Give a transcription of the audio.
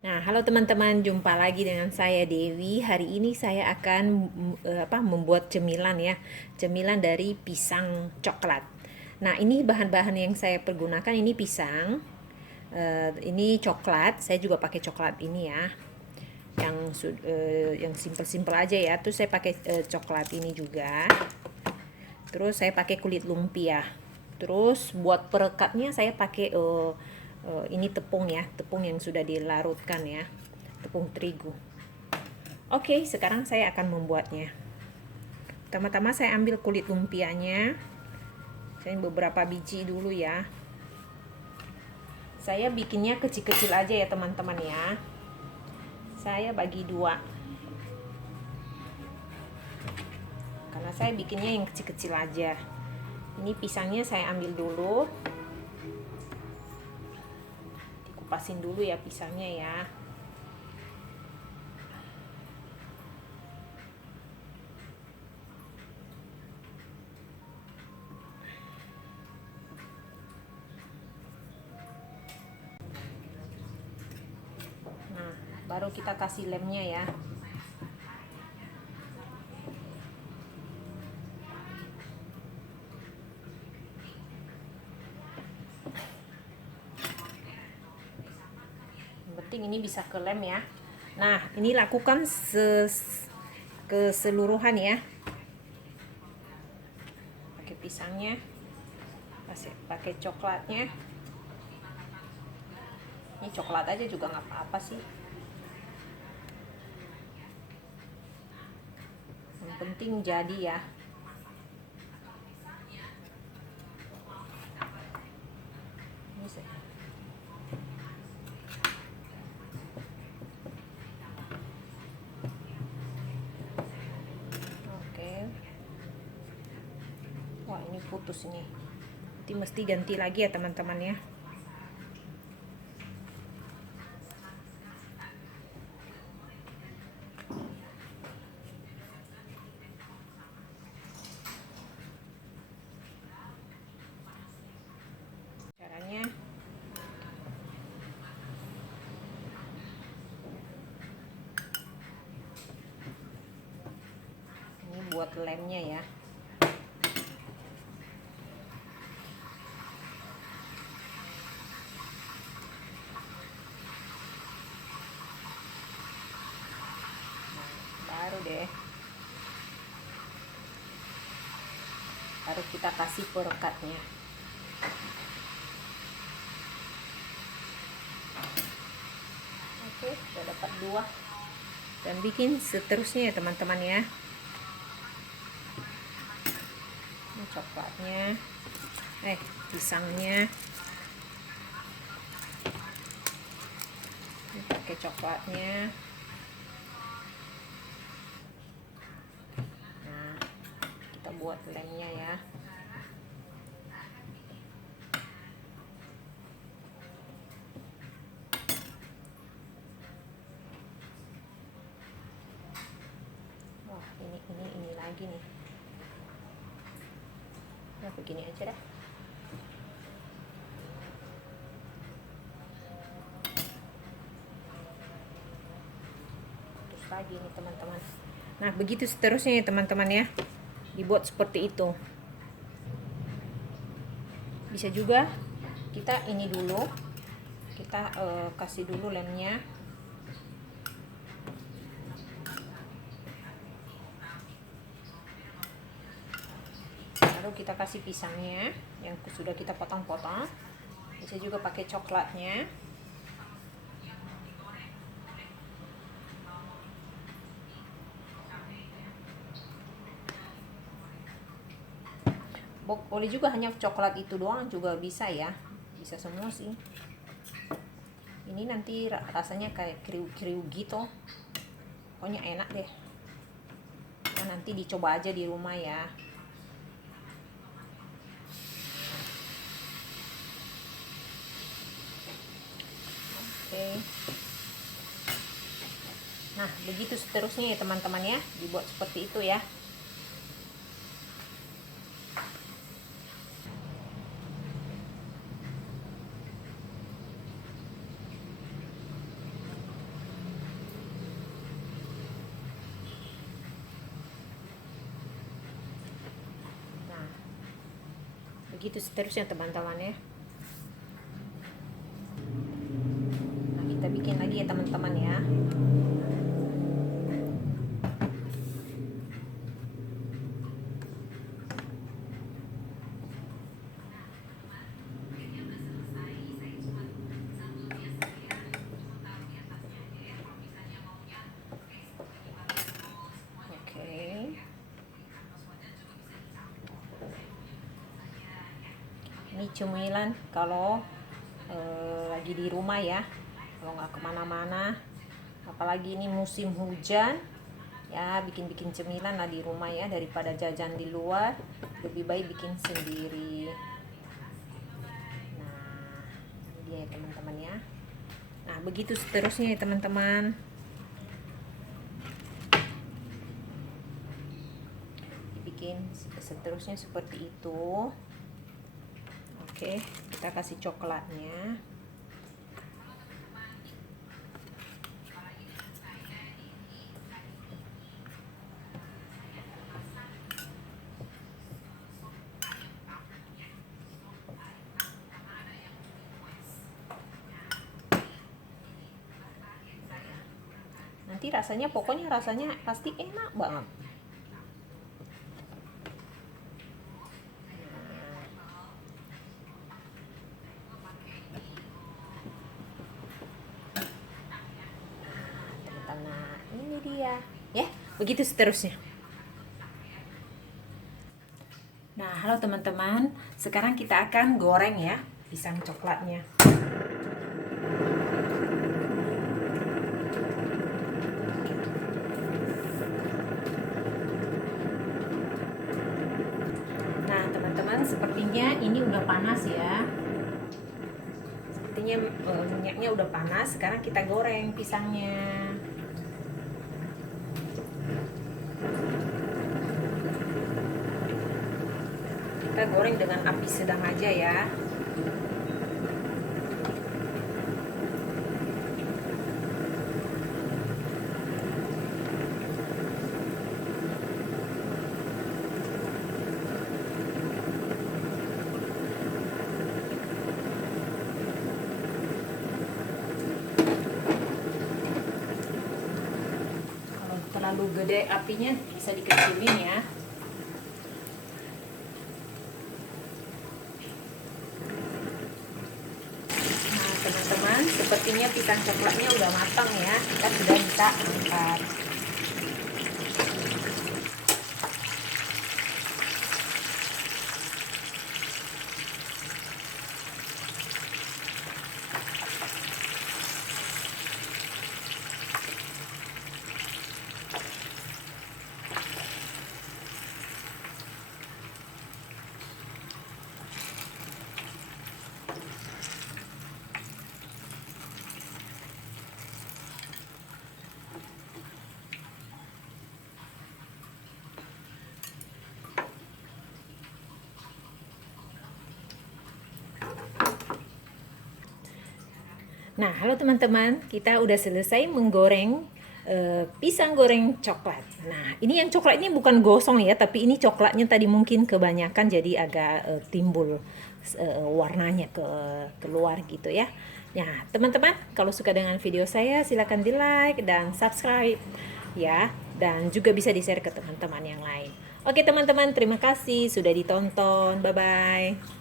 Nah, halo teman-teman, jumpa lagi dengan saya Dewi. Hari ini saya akan eh, apa membuat cemilan ya. Cemilan dari pisang coklat. Nah, ini bahan-bahan yang saya pergunakan ini pisang. Eh, ini coklat, saya juga pakai coklat ini ya. Yang eh, yang simpel-simpel aja ya. Terus saya pakai coklat ini juga. Terus saya pakai kulit lumpia. Terus buat perekatnya saya pakai eh, ini tepung ya, tepung yang sudah dilarutkan ya, tepung terigu. Oke, sekarang saya akan membuatnya. Pertama-tama saya ambil kulit lumpianya. Saya beberapa biji dulu ya. Saya bikinnya kecil-kecil aja ya teman-teman ya. Saya bagi dua. Karena saya bikinnya yang kecil-kecil aja. Ini pisangnya saya ambil dulu. Dikupasin dulu ya pisangnya ya. Nah, baru kita kasih lemnya ya. Yang penting ini bisa ke lem ya. Nah, ini lakukan ses keseluruhan ya. Pakai pisangnya. Kasih pakai coklatnya. Ini coklat aja juga nggak apa-apa sih. Yang penting jadi ya. Ini saya- Oke. Wah, ini putus ini. Nanti mesti ganti lagi ya teman-teman ya. Caranya ini buat lemnya ya. Nah, baru deh. Baru kita kasih perekatnya. Oke, sudah dapat dua. Dan bikin seterusnya ya teman-teman ya. Ini coklatnya. Eh, pisangnya. Ini pakai coklatnya. Nah, kita buat lemnya ya. Wah, ini ini ini lagi nih. Nah, begini aja. Terus lagi nih teman-teman. Nah, begitu seterusnya ya teman-teman ya. Dibuat seperti itu. Bisa juga kita ini dulu. Kita eh, kasih dulu lemnya. Lalu kita kasih pisangnya yang sudah kita potong-potong. Bisa juga pakai coklatnya. Boleh juga hanya coklat itu doang juga bisa ya. Bisa semua sih. Ini nanti ra- rasanya kayak kriuk-kriuk gitu. Pokoknya enak deh. Nah, nanti dicoba aja di rumah ya. Oke. Nah, begitu seterusnya ya teman-teman ya. Dibuat seperti itu ya. Begitu seterusnya teman-teman ya nah kita bikin lagi ya teman-teman ya ini cemilan kalau e, lagi di rumah ya kalau nggak ke mana-mana. Apalagi ini musim hujan ya bikin-bikin cemilan lah di rumah ya daripada jajan di luar lebih baik bikin sendiri. Nah ini dia ya teman-teman ya. Nah begitu seterusnya ya teman-teman. Bikin seterusnya seperti itu Oke, kita kasih coklatnya. Nanti rasanya pokoknya rasanya pasti enak banget. dia ya begitu seterusnya. Nah halo teman-teman. Sekarang kita akan goreng ya pisang coklatnya. Nah teman-teman sepertinya ini udah panas ya. Sepertinya uh, minyaknya udah panas. Sekarang kita goreng pisangnya kita goreng dengan api sedang aja ya. Terlalu gede apinya bisa dikecilin ya nah teman-teman pisang coklatnya udah matang ya. Kita sudah bisa angkat Nah, halo teman-teman, kita udah selesai menggoreng uh, pisang goreng coklat. Nah, ini yang coklat ini bukan gosong ya, tapi ini coklatnya tadi mungkin kebanyakan jadi agak uh, timbul uh, warnanya ke keluar gitu ya. Nah, teman-teman, kalau suka dengan video saya silahkan di like dan subscribe ya, dan juga bisa di share ke teman-teman yang lain. Oke teman-teman, terima kasih sudah ditonton. Bye bye.